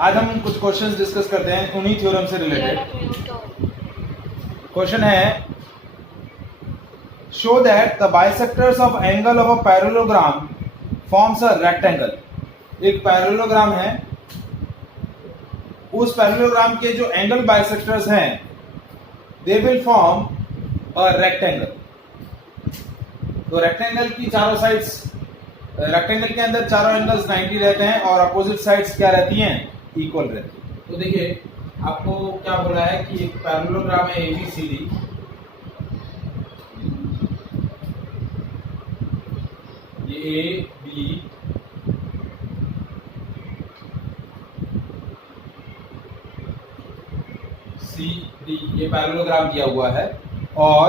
आज हम कुछ क्वेश्चंस डिस्कस करते हैं उन्हीं थ्योरम से रिलेटेड। क्वेश्चन है, show that the bisectors of angle of a parallelogram forms a rectangle. एक पैरेललोग्राम है, उस पैरेललोग्राम के जो एंगल बाइसेक्टर्स हैं they will form a rectangle. तो रेक्टेंगल की चारों साइड्स, रेक्टेंगल के अंदर चारों एंगल्स 90 रहते हैं और अपोजिट साइड्स क्या रहती हैं, इक्वल रहती है। तो देखिए आपको क्या बोला है कि एक पैरेललोग्राम है एबीसीडी, ये ए बी सी डी ये पैरेललोग्राम दिया हुआ है और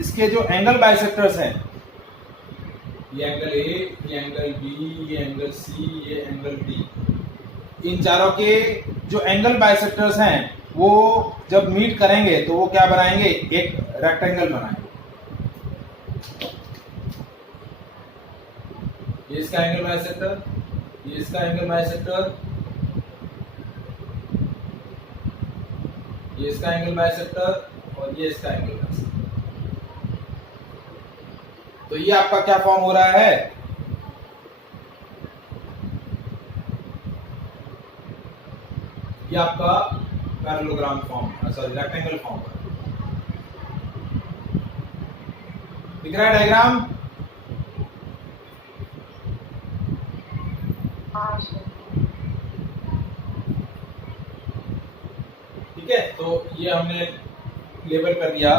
इसके जो एंगल बाइसेक्टर्स हैं, ये एंगल ए, ये एंगल बी, ये एंगल सी, ये एंगल डी, इन चारों के जो एंगल बाइसेक्टर्स हैं वो जब मीट करेंगे तो वो क्या बनाएंगे, एक रेक्टेंगल बनाएंगे। ये इसका एंगल बाइसेक्टर, ये इसका एंगल बाइसेक्टर, ये इसका एंगल बाइसेक्टर और ये इसका एंगल बाइसेक्टर। तो ये आपका क्या फॉर्म हो रहा है, ये आपका parallelogram form, sorry rectangle form दिख रहा है डायग्राम। ठीक है, तो ये हमने लेबल कर दिया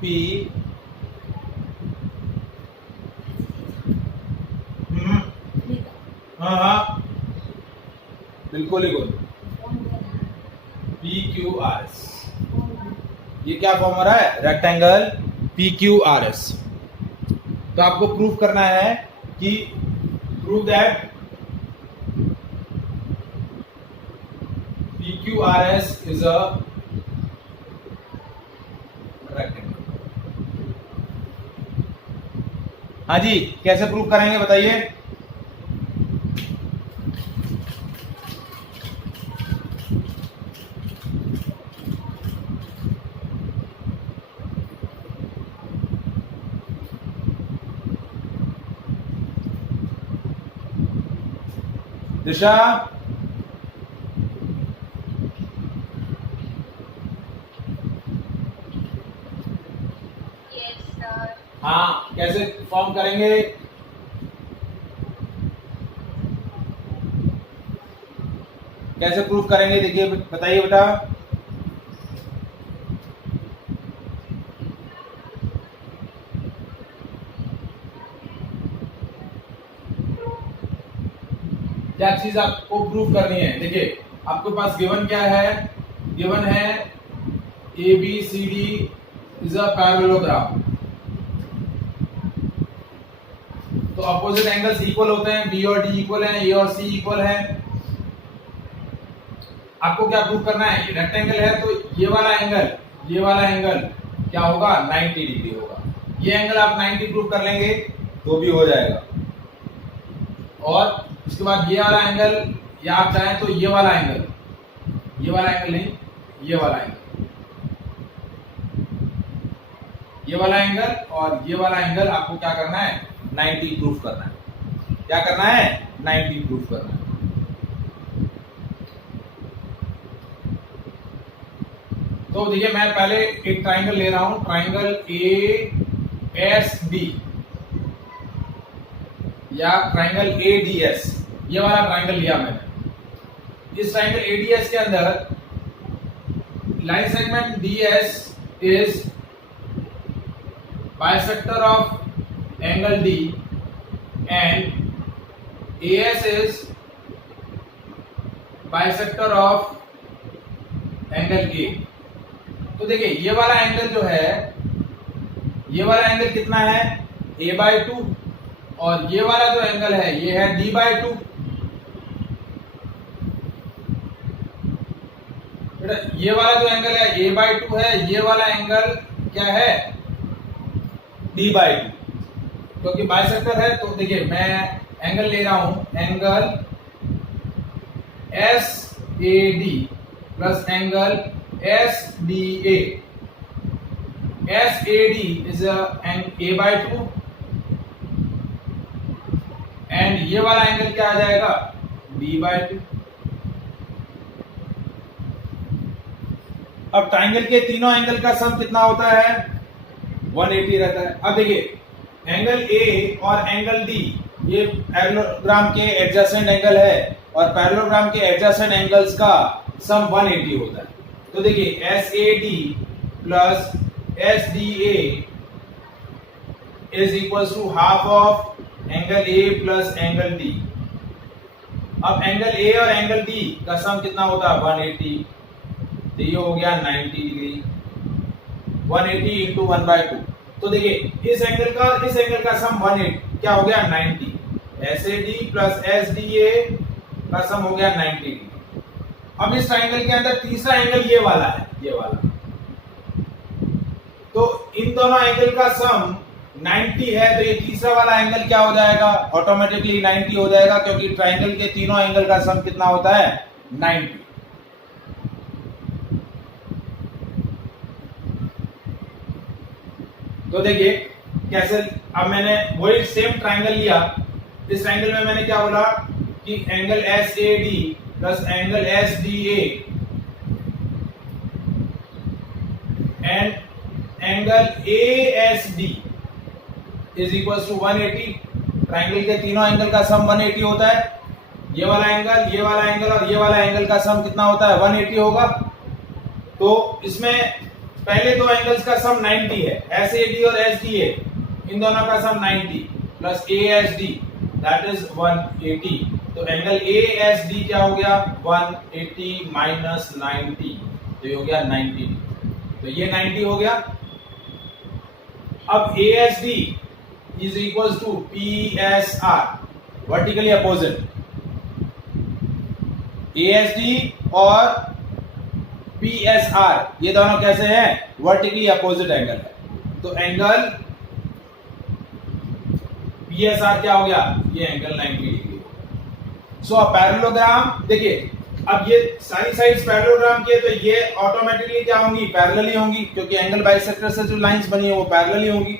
P हाँ हाँ बिल्कुल ही गुड, PQRS। ये क्या फॉर्म हो रहा है, रेक्टेंगल PQRS। तो आपको प्रूफ करना है कि prove that PQRS is a rectangle। हाँ जी, कैसे प्रूव करेंगे बताइए। दिशा, हाँ कैसे फॉर्म करेंगे, कैसे प्रूफ करेंगे, देखिए बताइए बेटा। क्या चीज आपको प्रूफ करनी है, देखिए आपके पास गिवन क्या है, गिवन है A B C D is a parallelogram. तो अपोजिट एंगल्स इक्वल होते हैं, बी और डी इक्वल हैं, ए और सी इक्वल हैं। आपको क्या प्रूव करना है, रेक्टेंगल है तो ये वाला एंगल क्या होगा, 90 डिग्री होगा। ये एंगल आप 90 प्रूव कर लेंगे तो भी हो जाएगा। और उसके बाद ये वाला एंगल, या आप चाहें तो ये वाला एंगल, ये वाला एंगल नहीं, ये वाला एंगल, ये वाला एंगल और ये वाला एंगल आपको क्या करना है, 90 प्रूफ करना है। क्या करना है, 90 प्रूफ करना है। तो देखिए मैं पहले एक ट्राइंगल ले रहा हूं, ट्राइंगल ASD या ट्राइंगल ADS, ये वाला ट्राइंगल लिया मैंने। इस ट्राइंगल ADS के अंदर line segment DS is bisector of angle D and AS is bisector of angle A। तो देखिए ये वाला एंगल जो है, ये वाला एंगल कितना है, A/2 और ये वाला जो एंगल है ये है D/2। ये वाला जो एंगल है A/2 है, ये वाला एंगल क्या है, D/2, क्योंकि बाइसेक्टर है। तो देखिए मैं एंगल ले रहा हूं, angle AD plus angle SDA. SAD is an A/2 and ये वाला एंगल क्या आ जाएगा B/2। अब ट्राइंगल के तीनों एंगल का सम कितना होता है 180 रहता है। अब देखिए एंगल A और एंगल D ये पैरेललोग्राम के एडजेसेंट एंगल है और पैरेललोग्राम के एडजेसेंट एंगल्स का सम 180 होता है। तो देखिए SAD plus SDA is equal to half of angle A plus angle D। अब एंगल A और एंगल D का सम कितना होता है 180, तो ये हो गया 90 डिग्री। 180 इंटू 1/2। तो देखिए इस एंगल का सम 180 क्या हो गया 90। SAD प्लस SDA का सम हो गया 90 डिग्री। अब इस ट्राइंगल के अंदर तीसरा एंगल ये वाला है, ये वाला, तो इन दोनों एंगल का सम 90 है, तो ये तीसरा वाला एंगल क्या हो जाएगा ऑटोमेटिकली 90 हो जाएगा, क्योंकि ट्राइंगल के तीनों एंगल का सम कितना होता है 90। तो देखिए कैसे, अब मैंने वही सेम ट्राइंगल लिया। इस ट्राइंगल में मैंने क्या बोला कि angle SAD plus angle SDA and angle ASD is equal to 180। Triangle के तीनों एंगल का सम 180 होता है। ये वाला एंगल, ये वाला एंगल और ये वाला एंगल का सम कितना होता है 180 होगा। तो इसमें पहले दो एंगल्स का सम 90 है, SAD और SDA, इन दोनों का सम 90 प्लस ASD दैट इज 180। तो एंगल ASD क्या हो गया 180 माइनस 90, तो ये हो गया 90। तो ये 90 हो गया। अब ASD is equal to PSR, vertically opposite. ASD और PSR ये दोनों कैसे हैं वर्टिकली अपोजिट एंगल है। तो एंगल PSR क्या हो गया, ये एंगल 90 डिग्री। सो पैरेललोग्राम देखिए, अब ये सारी साइड्स पैरेललोग्राम की है, तो ये ऑटोमेटिकली क्या होंगी पैरेलल ही होंगी, क्योंकि एंगल बाइसेक्टर से जो लाइंस बनी है वो पैरेलल ही होंगी।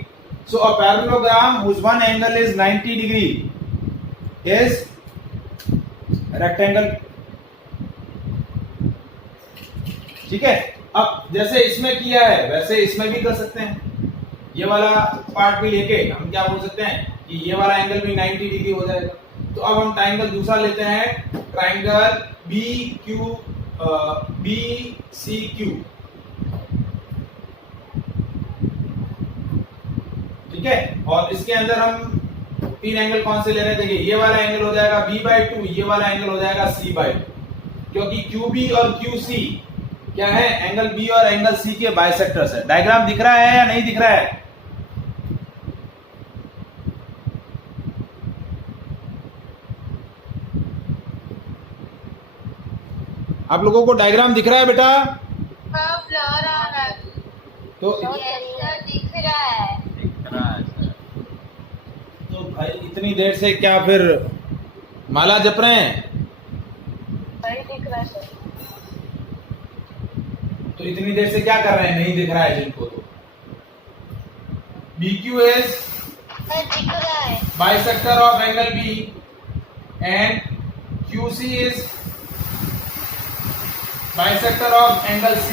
So a parallelogram whose one angle is 90 degree is rectangle. ठीक है। अब जैसे इसमें किया है वैसे इसमें भी कर सकते हैं। ये वाला पार्ट भी लेके हम क्या बोल सकते हैं कि ये वाला एंगल भी 90 डिग्री हो जाएगा। तो अब हम ट्राइंगल दूसरा लेते हैं, ट्राइंगल BCQ। ठीक है। और इसके अंदर हम तीन एंगल कौन से ले रहे हैं, देखिए ये वाला एंगल हो जाएगा B/2, ये वाला एंगल हो जाएगा C/2, क्योंकि QB और QC क्या है एंगल B और एंगल C के बाइसेक्टर्स है। डायग्राम दिख रहा है या नहीं दिख रहा है? आप लोगों को डायग्राम दिख रहा है बेटा? हाँ, ब्लर आ रहा है। तो दिख रहा है। दिख रहा है सर। तो भाई इतनी देर से क्या फिर माला जप रहे हैं? नहीं दिख रहा है सर। तो इतनी देर से क्या कर रहे हैं, नहीं दिख रहा है जिनको? तो BQ इज दिख रहा है। Bisector of angle B and QC is bisector of angle C।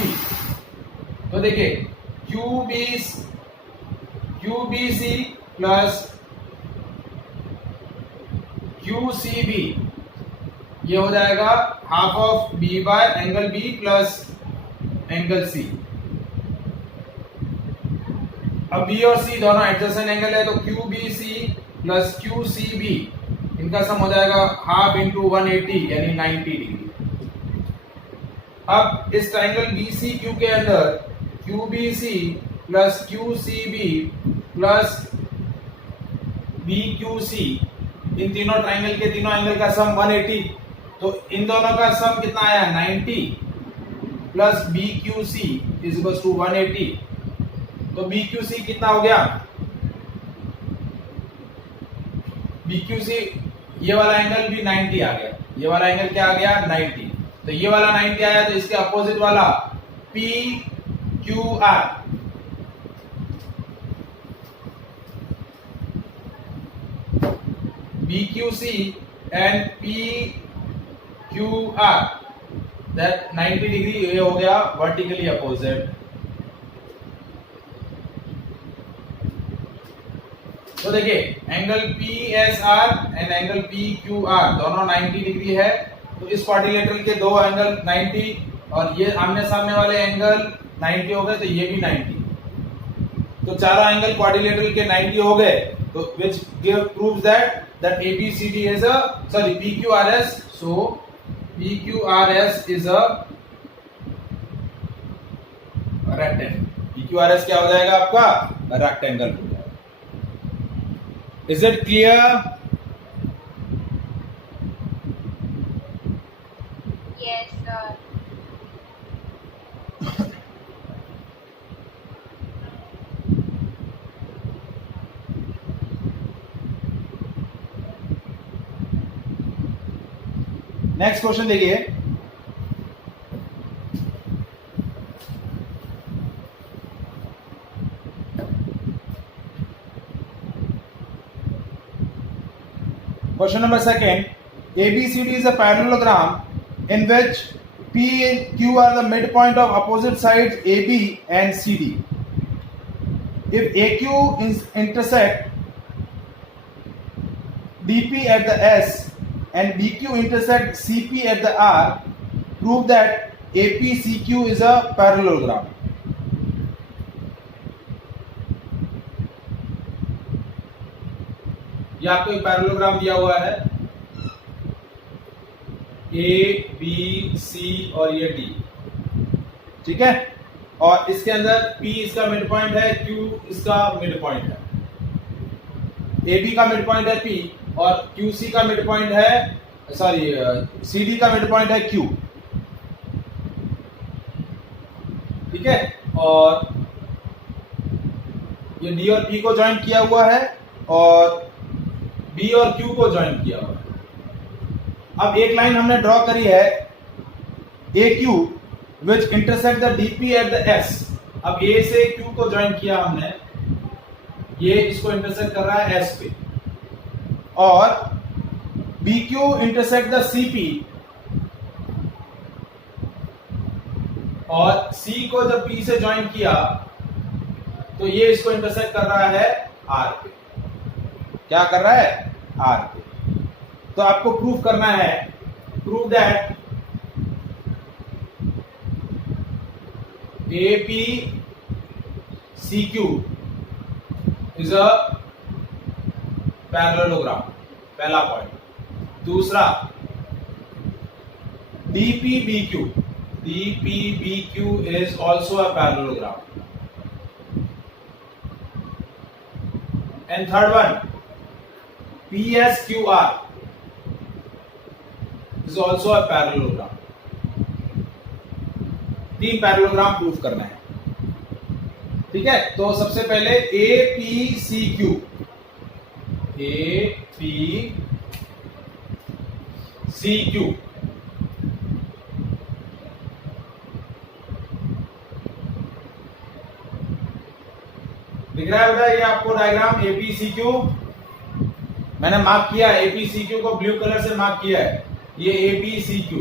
तो देखिए QBC प्लस QCB ये हो जाएगा half of B bye angle B plus angle C। अब B और C दोनों एडजेसेंट एंगल है, तो QBC प्लस QCB इनका सम हो जाएगा हाफ इंटू 180 यानी 90 डिग्री। अब इस ट्राइंगल BCQ के अंदर QBC plus QCB plus BQC इन तीनों ट्राइंगल के तीनों एंगल का सम 180, तो इन दोनों का सम कितना आया 90 plus BQC is equal to 180। तो BQC कितना हो गया, BQC ये वाला एंगल भी 90 आ गया, ये वाला एंगल क्या आ गया 90। तो ये वाला 90 आया, तो इसके अपोजिट वाला P Q R, BQC and PQR, that 90 degree ये हो गया वर्टिकली अपोजिट। तो देखिए angle PSR and angle PQR दोनों 90 डिग्री है, तो इस क्वाड्रिलेटरल के दो एंगल 90 और ये आमने सामने वाले एंगल 90 हो गए, तो ये भी 90, तो चारों एंगल क्वाड्रिलेटरल के 90 हो गए, तो which proves that ABCD is a PQRS, so PQRS is a rectangle। PQRS क्या हो जाएगा आपका? रेक्टेंगल हो जाएगा। Is it clear? Yes, sir. Next question देखिए, question number second, ABCD is a parallelogram in which P and Q are the midpoint of opposite sides AB and CD. If AQ intersect DP at the S and BQ intersect CP at the R, prove that APCQ is a parallelogram. ये आपको एक parallelogram दिया हुआ है, A B सी और ये D, ठीक है, और इसके अंदर P इसका मिड पॉइंट है, Q इसका मिड पॉइंट है, AB का मिड पॉइंट है P और QC का मिड पॉइंट है, सॉरी CD का मिड पॉइंट है Q, ठीक है, और ये D और P को ज्वाइन किया हुआ है और B और Q को ज्वाइन किया हुआ है। अब एक लाइन हमने ड्रॉ करी है AQ which intersect the DP at the S। अब A से Q को ज्वाइन किया हमने, ये इसको इंटरसेक्ट कर रहा है S पे, और BQ इंटरसेक्ट द CP और C को जब P से ज्वाइन किया तो ये इसको इंटरसेक्ट कर रहा है R पे। क्या कर रहा है? R पे। तो आपको प्रूफ करना है, prove that APCQ is a parallelogram, पहला पॉइंट। दूसरा DPBQ is also a parallelogram, and third one PSQR is also a parallelogram। तीन पैरेललोग्राम प्रूफ करना है, ठीक है। तो सबसे पहले APCQ दिख रहा है बेटा, ये आपको डायग्राम APCQ मैंने मार्क किया है, APCQ को ब्लू कलर से मार्क किया है, ये APCQ,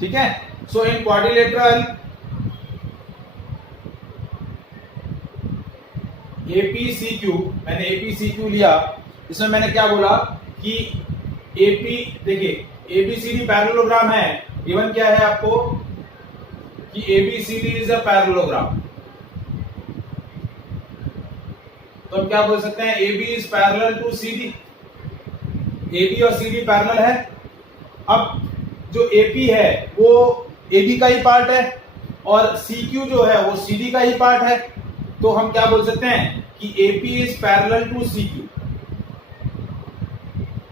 ठीक है। सो इन क्वाड्रिलेटरल APCQ, मैंने APCQ लिया, इसमें मैंने क्या बोला कि AP, देखिए ABCD पैरेललोग्राम है, इवन क्या है आपको कि ABCD इज अ पैरेललोग्राम, तो हम क्या बोल सकते हैं, AB is parallel to CD, AB और CD पैरेलल है। अब जो AP है वो AB का ही पार्ट है और CQ जो है वो CD का ही पार्ट है, तो हम क्या बोल सकते हैं कि AP is parallel to CQ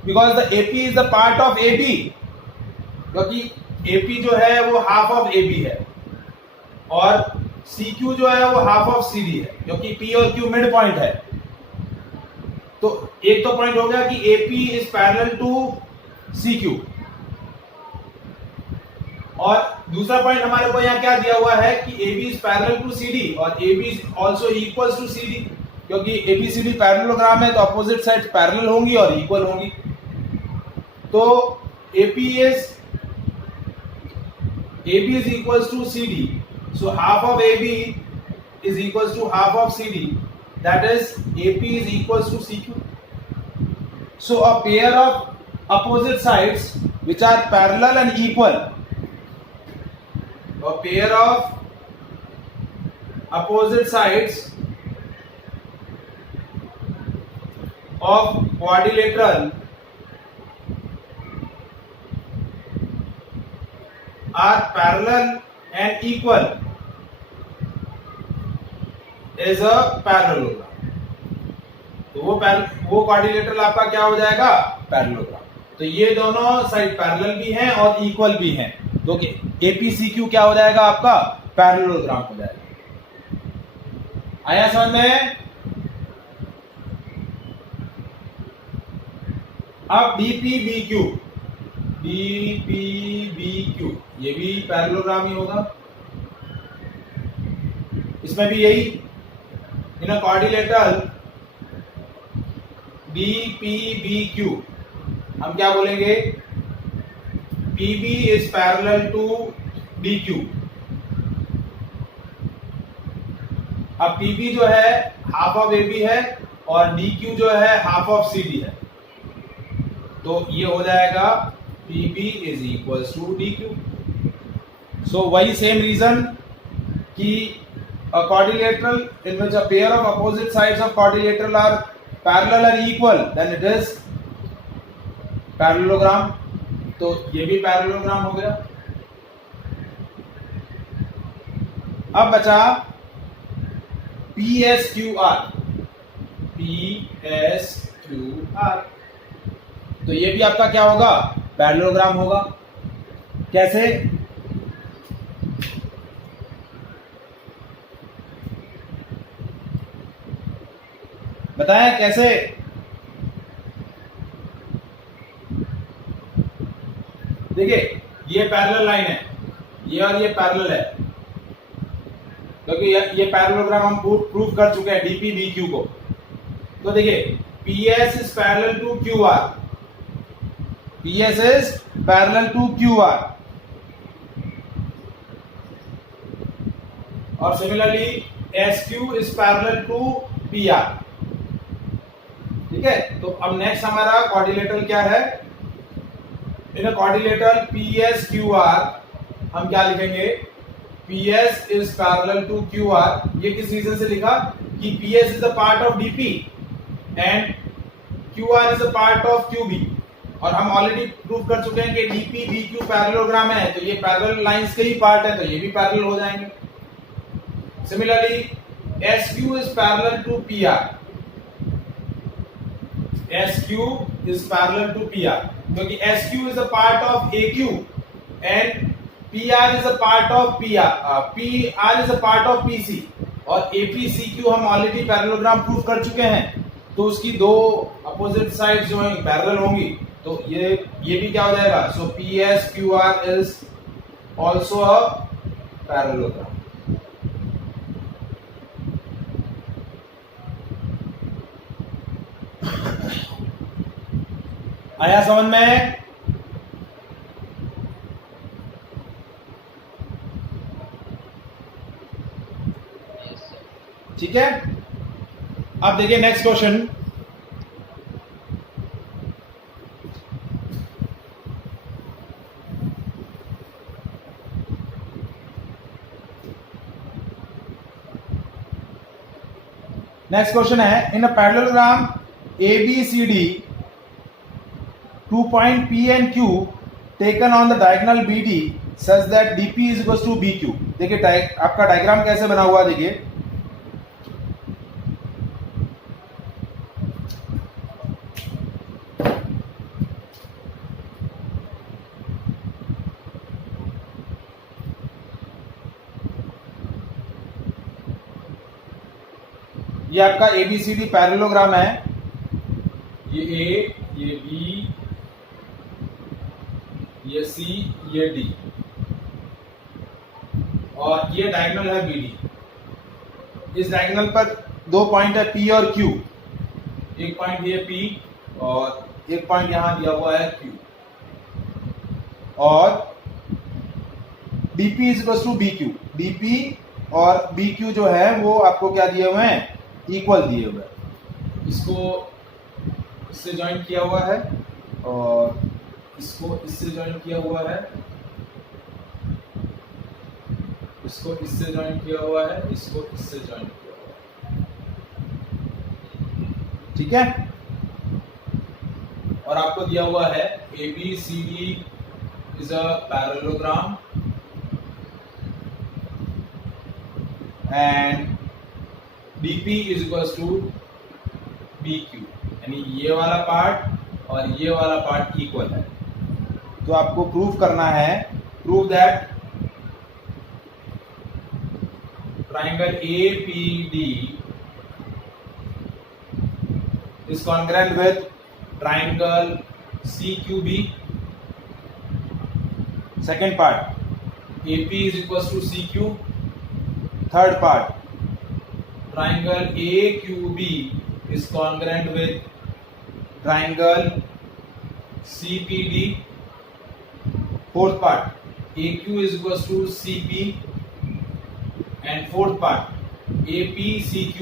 because the AP is the part of AB, क्योंकि AP जो है वो हाफ ऑफ AB है और CQ जो है वो हाफ ऑफ CD है, क्योंकि P और Q मिड पॉइंट है। तो एक तो पॉइंट हो गया कि AP is parallel to C Q, और दूसरा पॉइंट हमारे को यहाँ क्या दिया हुआ है कि AB is parallel to CD और AB is also equals to CD, क्योंकि ABCD पैरेललोग्राम है तो अपोजिट साइड्स पैरेलल होंगी और इक्वल होंगी। तो AB is equals to CD, so half of AB is equals to half of CD, that is AP is equals to CQ. So a pair of opposite sides which are parallel and equal, a pair of opposite sides of quadrilateral are parallel and equal is a parallelogram. तो वो quadrilateral आपका क्या हो जाएगा? Parallelogram. तो ये दोनों side parallel भी हैं और इक्वल भी हैं, तो एपीसीक्यू क्या हो जाएगा आपका? पैरेललोग्राम हो जाएगा। आया समझ में? अब डीपीबीक्यू, डीपीबीक्यू ये भी पैरेललोग्राम ही होगा, इसमें भी यही इन अ क्वाड्रिलेटरल डीपीबीक्यू हम क्या बोलेंगे? PB is parallel to DQ। अब PB जो है हाफ ऑफ AB है और DQ जो है हाफ ऑफ CD है, तो ये हो जाएगा PB is equals to DQ। सो वही सेम रीजन कि a quadrilateral in which a pair of opposite sides of quadrilateral are parallel and equal, then it is parallelogram. तो ये भी पैरेललोग्राम हो गया। अब बचा PSQR, PSQR, तो ये भी आपका क्या होगा? पैरेललोग्राम होगा। कैसे? बताएं कैसे? देखिए ये पैरेलल लाइन है, ये और ये पैरेलल है, क्योंकि ये पैरेललोग्राम हम प्रूव कर चुके हैं डीपीबीक्यू को। तो देखिए PS is parallel to QR, PS is parallel to QR, और similarly SQ is parallel to PR। ठीक है, तो अब नेक्स्ट हमारा क्वाड्रिलेटरल क्या है? इन क्वाड्रिलेटरल PSQR हम क्या लिखेंगे? PS is parallel to QR। ये किस रीजन से लिखा? कि PS is a part of DP and QR is a part of QB, और हम ऑलरेडी प्रूव कर चुके हैं कि DPBQ पैरेललोग्राम है, तो ये पैरेलल लाइंस के ही पार्ट है, तो ये भी पैरेलल हो जाएंगे। Similarly SQ is parallel to PR, SQ is parallel to PR, क्योंकि SQ is a part of AQ and PR is a part of PR is a part of PC, और APCQ हम already parallelogram prove कर चुके हैं, तो उसकी दो opposite sides जो हैं पैरेलल होंगी, तो ये भी क्या हो जाएगा? सो PSQR is also a parallelogram। आया समझ में? ठीक है, अब देखिए नेक्स्ट क्वेश्चन। नेक्स्ट क्वेश्चन है, इन a parallelogram ABCD, 2 point P and Q taken on the diagonal BD such that DP is equals to BQ। देखिए आपका डायग्राम कैसे बना हुआ, देखिए ये आपका ABCD पैरेललोग्राम है, ये ए, ये बी, ये सी, ये डी, और ये डायगोनल है बी डी। इस डायगोनल पर दो पॉइंट है पी और क्यू। एक पॉइंट ये पी और एक पॉइंट यहां दिया हुआ है क्यू, और dp is to B Q. dp और बी क्यू जो है वो आपको क्या दिए हुए हैं, इक्वल दिए हुए हैं। इसको इससे ज्वाइन किया हुआ है और इसको इससे ज्वाइन किया हुआ है, इसको इससे ज्वाइन किया हुआ है, इसको इससे ज्वाइन किया हुआ है। ठीक है, और आपको दिया हुआ है A B C D is a parallelogram and dp is equal to bq, यानी ये वाला पार्ट और ये वाला पार्ट इक्वल है। तो आपको प्रूव करना है, prove that triangle APD is congruent with triangle CQB. Second part, AP is equals to CQ. Third part, triangle AQB is congruent with triangle CPD. Fourth part, AQ is equals to CP, and fourth part, APCQ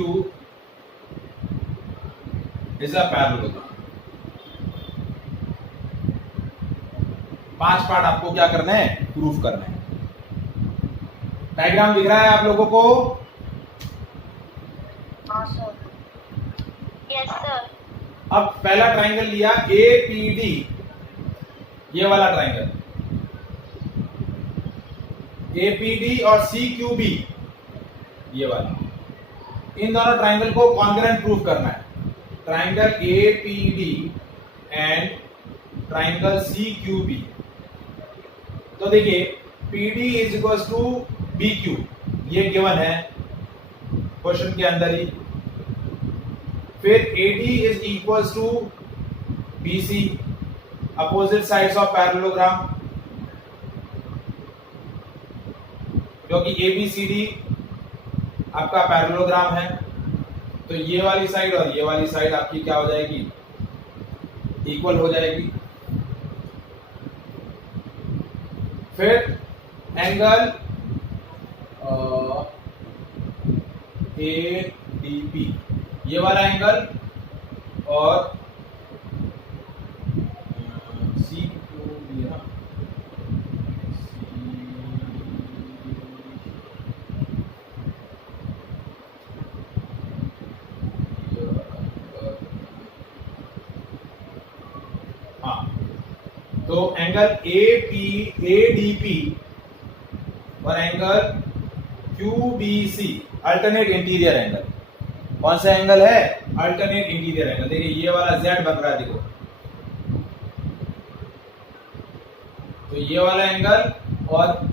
is a parallelogram. 5 part आपको क्या करना है, proof करना है। Diagram दिख रहा है आप लोगों को? हाँ सर। Yes sir. अब पहला ट्राइंगल लिया APD, ये वाला ट्राइंगल APD और CQB, ये वाला, इन दोनों ट्राइंगल को कॉन्ग्रुएंट प्रूफ करना है। Triangle APD and triangle CQB। तो देखिए PD is equal to BQ, ये गिवन है क्वेश्चन के अंदर ही। फिर AD is equal to BC, opposite sides of parallelogram, क्योंकि ABCD आपका पैरेललोग्राम है, तो ये वाली साइड और ये वाली साइड आपकी क्या हो जाएगी, इक्वल हो जाएगी। फिर एंगल ADP, ये वाला एंगल, और CQB है ना, तो एंगल ADP और angle QBC alternate interior angle. कौन सा एंगल है, अल्टरनेट इंटीरियर एंगल। देखिए ये वाला Z बन रहा है, देखो, तो ये वाला एंगल और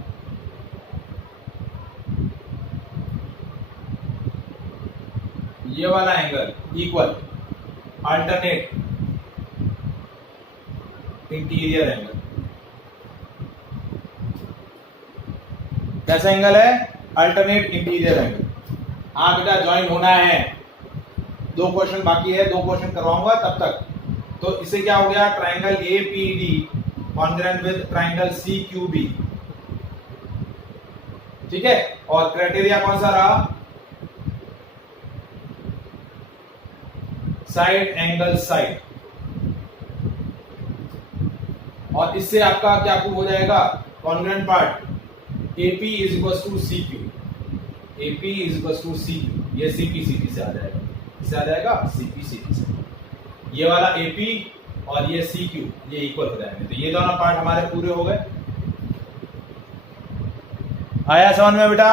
ये वाला angle equal, alternate interior angle. कैसा एंगल है, अल्टरनेट इंटीरियर एंगल। हाँ बेटा, ज्वाइन होना है, 2 क्वेश्चन बाकी है, 2 क्वेश्चन करवाऊंगा तब तक। तो इससे क्या हो गया, triangle APD congruent with triangle CQB। ठीक है, और क्राइटेरिया कौन सा रहा, साइड एंगल साइड। और इससे आपका क्या प्रूव हो जाएगा, congruent part AP is equal to CQ, AP is equal to CQ, ये CP से आ जाएगा, इससे आ जाएगा CP से। ये वाला AP और ये CQ ये इक्वल हो जाएंगे, तो ये दोनों पार्ट हमारे पूरे हो गए। आया समझ में बेटा?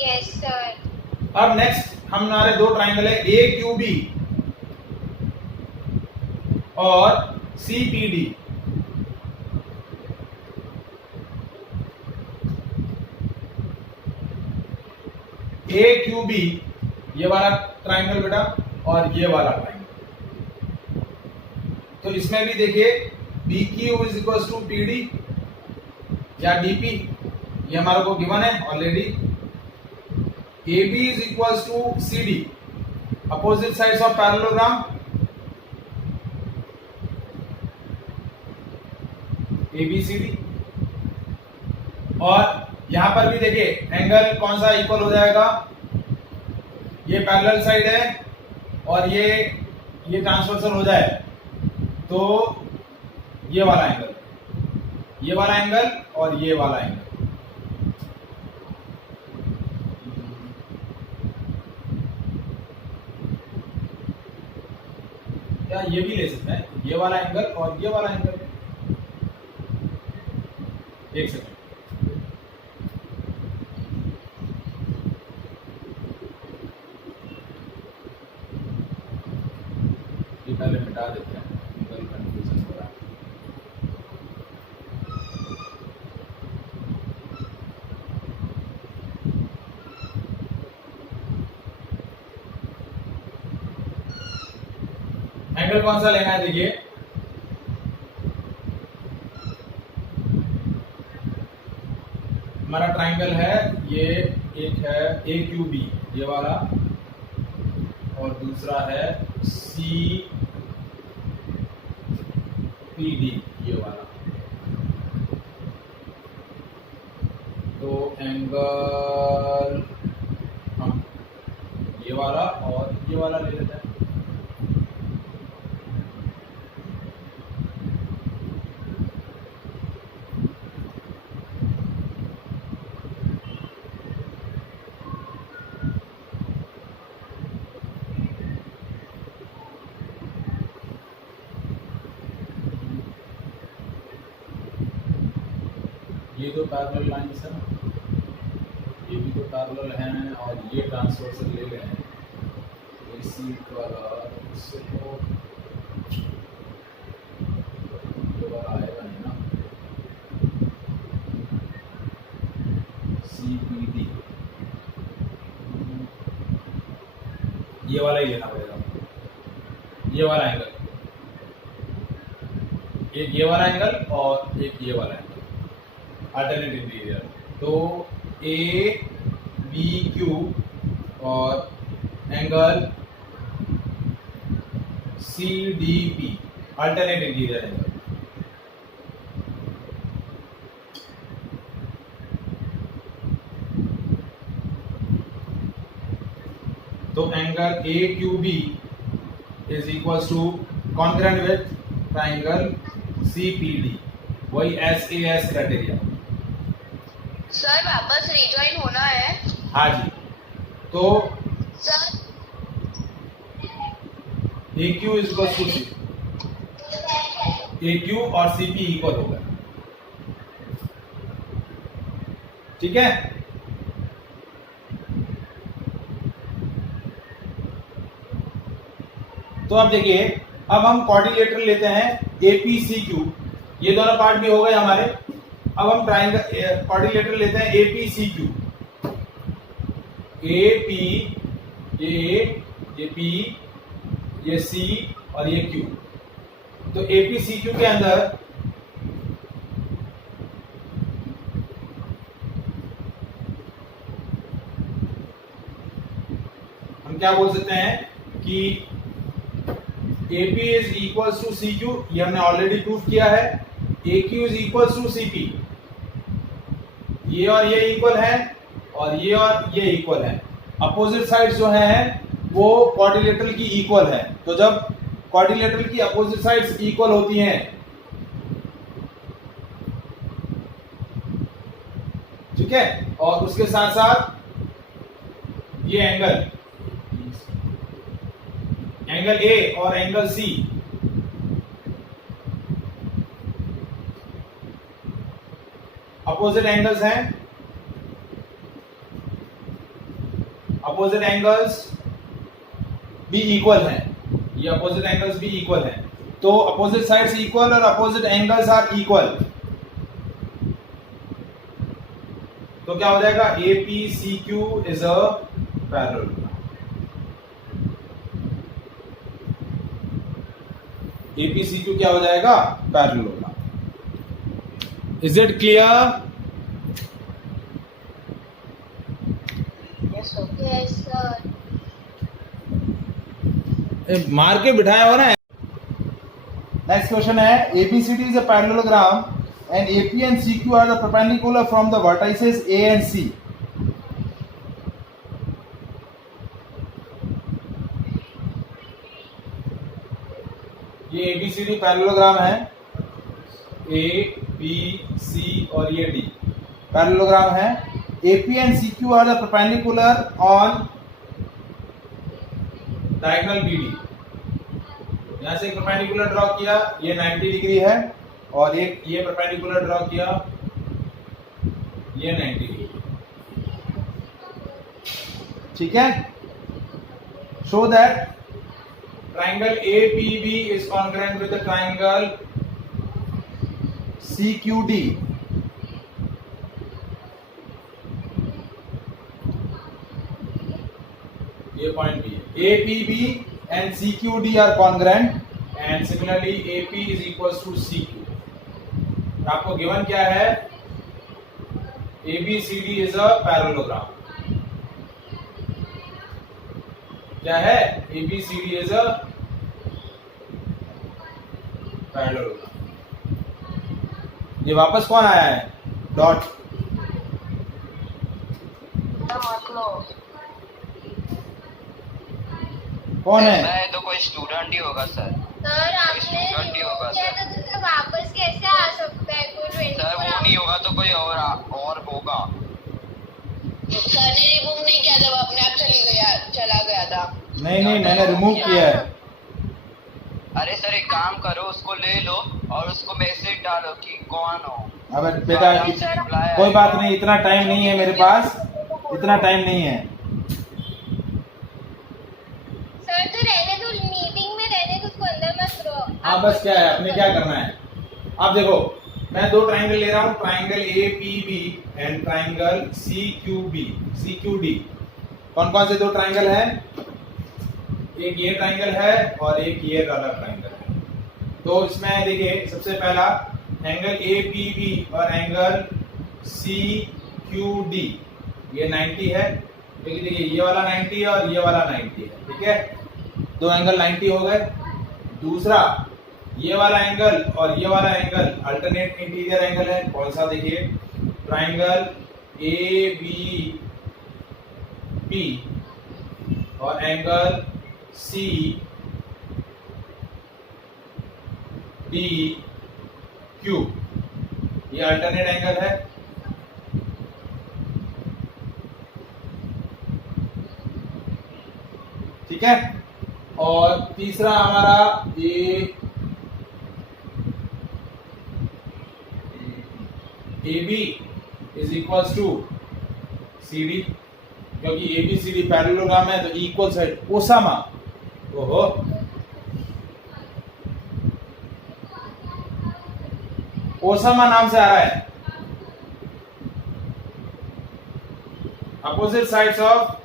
Yes sir. अब नेक्स्ट हमारे 2 ट्राइंगल है AQB और CPD। AQB ये वाला ट्राइंगल बेटा और ये वाला ट्राइंगल। तो इसमें भी देखिए BQ is equal to PD या DP, ये हमारे को गिवन है already. AB is equal to CD, opposite sides of parallelogram. ABCD, और यहां पर भी देखिए एंगल कौन सा इक्वल हो जाएगा, ये पैरेलल साइड है और ये ट्रांसवर्सल हो जाए तो ये वाला एंगल, ये वाला एंगल और ये वाला एंगल। क्या ये भी ले सकते हैं, ये वाला एंगल और ये वाला एंगल। एक सेकंड, ये पहले मिटा देते हैं, एंगल कंफ्यूजन हो रहा है। एंगल कौन सा लेना है, देखिए हमारा ट्राइंगल है, ये एक है AQB ये वाला, और दूसरा है CPD ये वाला। तो एंगल हम ये वाला और ये वाला ले लेते हैं। ये दो पैरेलल लाइंस है ना, ये भी तो पैरेलल हैं और ये ट्रांसवर्सल ले रहे हैं, इसी वाला इससे तो ये वाला आएगा नहीं ना, CPD ये वाला ही लेना पड़ेगा, ये वाला एंगल, एक ये वाला एंगल और एक ये वाला एंगल, अल्टरनेट इंटीरियर। तो ABQ और angle CDP alternate interior angle. तो angle AQB is equal to congruent with triangle CPD, वही SAS क्राइटेरिया। सर वापस रिज्वाइन होना है। हाँ जी, तो sir AQ is equal to C, AQ और CP इक्वल होगा, ठीक है। तो अब देखिए, अब हम क्वाड्रिलेटरल लेते हैं APCQ, ये दोनों पार्ट भी हो गए हमारे। अब हम ट्राइंगल क्वाड्रिलेटरल लेते हैं APCQ, AP ये A, ये P, ये C और ये Q। तो APCQ के अंदर हम क्या बोल सकते हैं कि AP is equal to CQ, ये हमने ऑलरेडी प्रूव किया है। AQ is equal to CP, ये और ये इक्वल है और ये इक्वल है। अपोजिट साइड्स जो हैं वो क्वाड्रिलेटरल की इक्वल है। तो जब क्वाड्रिलेटरल की अपोजिट साइड्स इक्वल होती हैं, ठीक है, और उसके साथ साथ ये एंगल A और एंगल C अपोजिट एंगल्स हैं, अपोजिट एंगल्स भी इक्वल हैं, ये अपोजिट एंगल्स भी इक्वल हैं। तो अपोजिट साइड्स इक्वल और अपोजिट एंगल्स आर इक्वल, तो क्या हो जाएगा, APCQ is a parallel. APCQ क्या हो जाएगा? Parallelogram. Is it clear? Yes, sir. Yes, sir. मार के बिठाया हो ना। नेक्स्ट क्वेश्चन है ABCD is a parallelogram and AP and CQ are the perpendicular from the vertices A and C. ये ABCD पैरेललोग्राम है, A, B, C और ये D पैरेललोग्राम है। AP and CQ are the perpendicular on diagonal BD। यहां से एक perpendicular draw किया, ये 90 डिग्री है, और एक ये परपेंडिकुलर ड्रॉ किया, ये 90 डिग्री। ठीक है, show that triangle APB is congruent with the triangle CQD। ये पॉइंट भी है, APB and CQD are congruent and similarly AP is equals to CQ। आपको गिवन क्या है? ABCD is a parallelogram। क्या है? ABCD is a parallelogram। ये वापस कौन आया है? डॉट। कौन है? मैं तो कोई स्टूडेंट ही होगा सर। सर आपने स्टूडेंट ही होगा किया सर। था तो वापस कैसे आ सकता है? कोई 24 सर वो नहीं होगा तो कोई और होगा। सर ने रिमूव नहीं किया था, वो अपने आप चला गया था। नहीं, मैंने रिमूव किया है। अरे सर एक काम करो, उसको ले लो और उसको मैसेज डालो कि कौन हो। अब बेटा कोई बात नहीं, इतना टाइम नहीं है मेरे पास, इतना टाइम नहीं है। सर तो रहने दो, मीटिंग में रहने दो, उसको अंदर मत करो। हाँ बस क्या है, अपने क्या करना है। अब देखो, मैं दो ट्राइंगल ले रहा हूँ, triangle APB and triangle CQD। कौन कौन से दो ट्राइंगल है? एक ये ट्राइंगल है और एक ये वाला ट्राइंगल है। तो इसमें देखिए, सबसे पहला एंगल APB और एंगल CQD, ये 90 है। देखिए ये वाला 90 है और ये वाला 90 है। ठीक है, दो एंगल 90 हो गए। दूसरा ये वाला एंगल और ये वाला एंगल अल्टरनेट इंटीरियर एंगल है। कौन सा? देखिए ट्राइंगल ABP और एंगल CDQ, ये अल्टरनेट एंगल है। ठीक है, और तीसरा हमारा AB is equals to CD, क्योंकि ABCD पैरेललोग्राम है तो इक्वल साइड ओसामा। ओहो, ओसामा नाम से आ रहा है, opposite sides of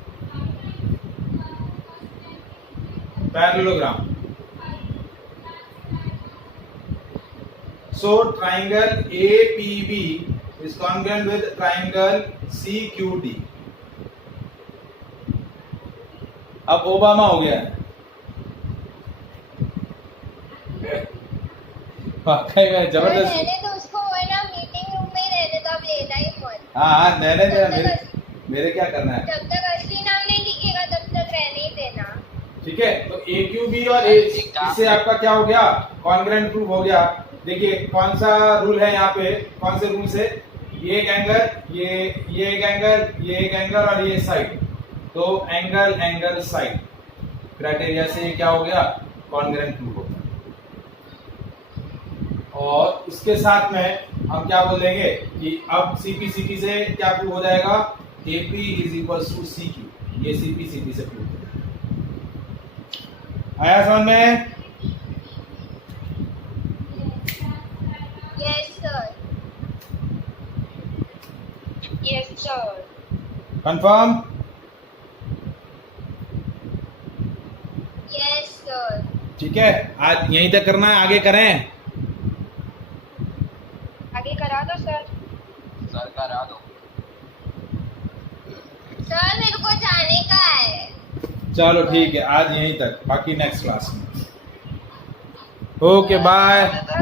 parallelogram. So triangle APB is congruent with triangle CQD। अब ओबामा हो गया है। वाकई में जबरदस्त। रहने तो उसको, है ना, मीटिंग रूम में ही रहने तो, आप लेना ही मत। हाँ, मेरे क्या करना है? जब तक असली नाम नहीं लिखेगा तब तक रहने ही देना। ठीक है, तो AQB और इससे आपका क्या हो गया? कॉन्ग्रुएंट प्रूफ हो गया। देखिए कौन सा रूल है यहाँ पे, कौन से रूल से? ये एक एंगल, ये एक एंगल, ये एक एंगल और ये साइड, तो एंगल साइड क्राइटेरिया से क्या हो गया? कॉन्ग्रुएंट प्रूफ हो गया। और इसके साथ में हम क्या बोलेंगे कि अब CP/CT से क्या प्रूव हो जाएगा? AP is equals to CQ। ये CP/CT से प्रूव हो जाएगा। आया समझ में? Yes sir। Confirm? Yes sir। ठीक है, आज यहीं तक करना है, आगे करें? आगे करा दो सर। सर करा दो। सर मेरे को जाने का है। चलो ठीक है, आज यहीं तक, बाकी नेक्स्ट क्लास में। Okay bye. सर